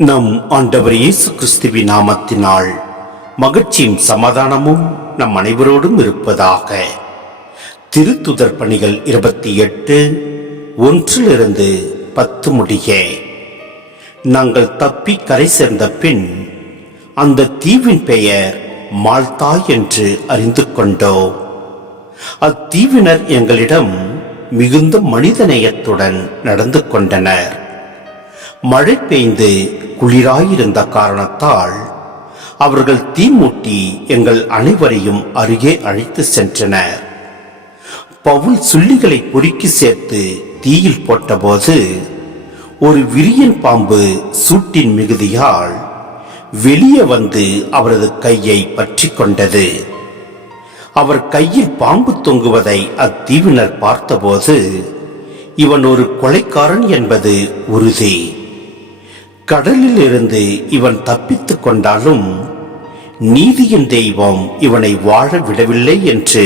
நம் ஆண்டவர் இயேசு கிறிஸ்துவின் நாமத்தினால் மகிழ்ச்சியும் சமாதானமும் நம் அனைவரோடும் இருப்பதாக. திருத்துதர் பணிகள் 28 1-10 முடிய. நாங்கள் தப்பி கரை சேர்ந்த பின் அந்த தீவின் பெயர் மால்தா என்று அறிந்து கொண்டோம். அத்தீவினர் எங்களிடம் மிகுந்த மனிதநேயத்துடன் நடந்து கொண்டனர். மழை பெய்து குளிராயிருந்த காரணத்தால் அவர்கள் தீ மூட்டி எங்கள் அனைவரையும் அருகே அழைத்து சென்றனர். பவுல் சுள்ளிகளை பொறுக்கி சேர்த்து தீயில் போட்டபோது ஒரு விரியன் பாம்பு சூட்டின் மிகுதியால் வெளியே வந்து அவரது கையை பற்றி கொண்டது. அவர் கையில் பாம்பு தொங்குவதை அத்தீவினர் பார்த்தபோது இவன் ஒரு கொலைக்காரன் என்பது உறுதி. கடலில் இருந்து இவன் தப்பித்துக் கொண்டாலும் நீதியின் தெய்வம் இவனை வாழ விடவில்லை என்று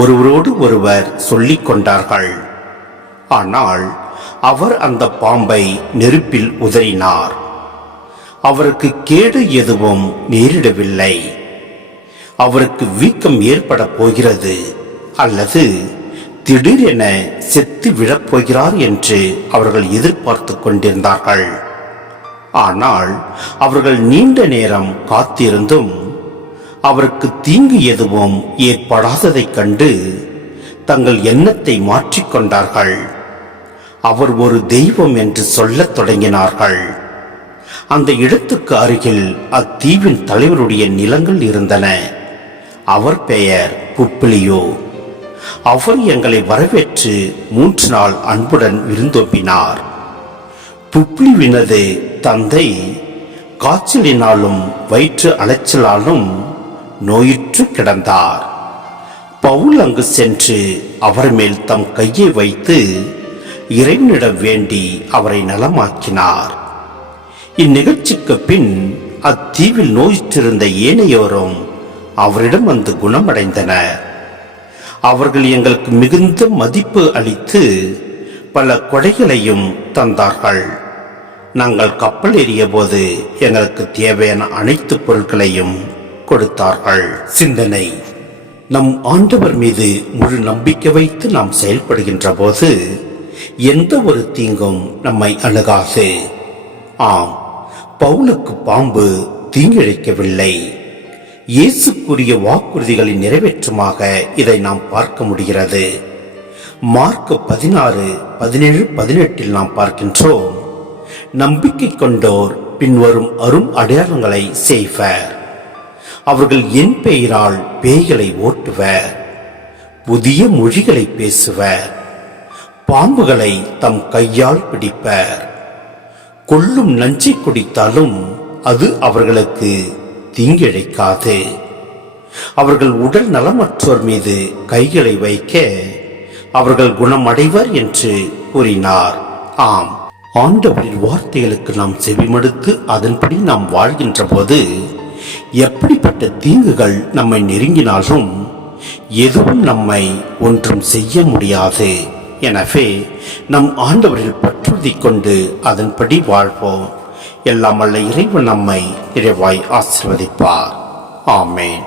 ஒருவரோடு ஒருவர் சொல்லிக் கொண்டார்கள். ஆனால் அவர் அந்த பாம்பை நெருப்பில் உதறினார். அவருக்கு கேடு எதுவும் நேரிடவில்லை. அவருக்கு வீக்கம் ஏற்பட போகிறது அல்லது திடீரென செத்து விழப்போகிறார் என்று அவர்கள் எதிர்பார்த்து கொண்டிருந்தார்கள். ஆனால் அவர்கள் நீண்ட நேரம் காத்திருந்தும் அவருக்கு தீங்கு எதுவும் ஏற்படாததைக் கண்டு தங்கள் எண்ணத்தை மாற்றிக்கொண்டார்கள். அவர் ஒரு தெய்வம் என்று சொல்லத் தொடங்கினார்கள். அந்த இடத்துக்கு அருகில் அத்தீவின் தலைவருடைய நிலங்கள் இருந்தன. அவர் பெயர் புப்ளியோ. அவர் எங்களை வரவேற்று 3 நாள் அன்புடன் விருந்தோம்பினார். புப்ளிவினது தந்தை காய்ச்சலினாலும் வயிற்று அலைச்சலாலும் நோயுற்று கிடந்தார். பவுல் அங்கு சென்று அவர் மேல் தம் கையை வைத்து இறைவனிடம் வேண்டி அவரை நலமாக்கினார். இந்நிகழ்ச்சிக்கு பின் அத்தீவில் நோயுற்றிருந்த ஏனையோரும் அவரிடம் வந்து குணமடைந்தனர். அவர்கள் எங்களுக்கு மிகுந்த மதிப்பு அளித்து பல கொடைகளையும் தந்தார்கள். நாங்கள் கப்பல் ஏறிய போது எங்களுக்கு தேவையான அனைத்து பொருட்களையும் கொடுத்தார்கள். சிந்தனை: நம் ஆண்டவர் மீது முழு நம்பிக்கை வைத்து நாம் செயல்படுகின்ற போது எந்த ஒரு தீங்கும் நம்மை அணுகாது. ஆம், பவுலுக்கு பாம்பு தீங்கிழைக்கவில்லை. இயேசுக்குரிய வாக்குறுதிகளின் நிறைவேற்றமாக இதை நாம் பார்க்க முடிகிறது. மார்க் 16:17-18 நாம் பார்க்கின்றோம். நம்பிக்கை கொண்டோர் பின்வரும் அரும் அடையாளங்களை செய்வர். அவர்கள் என் பெயரால் பேய்களை ஓட்டுவர், புதிய மொழிகளை பேசுவர், பாம்புகளை தம் கையால் பிடிப்பர், கொல்லும் நஞ்சை குடித்தாலும் அது அவர்களுக்கு தீங்கிழைக்காது. அவர்கள் உடல் நலமற்றோர் மீது கைகளை வைக்க அவர்கள் குணமடைவர் என்று கூறினார். ஆம், ஆண்டவரின் வார்த்தைகளுக்கு நாம் செவிமடுத்து அதன்படி நாம் வாழ்கின்ற போது எப்படிப்பட்ட தீங்குகள் நம்மை நெருங்கினாலும் எதுவும் நம்மை ஒன்றும் செய்ய முடியாது. எனவே நம் ஆண்டவரில் பற்றுறுதி கொண்டு அதன்படி வாழ்வோம். எல்லாம் வல்ல இறைவன் நம்மை நிறைவாய் ஆசீர்வதிப்பார். ஆமென்.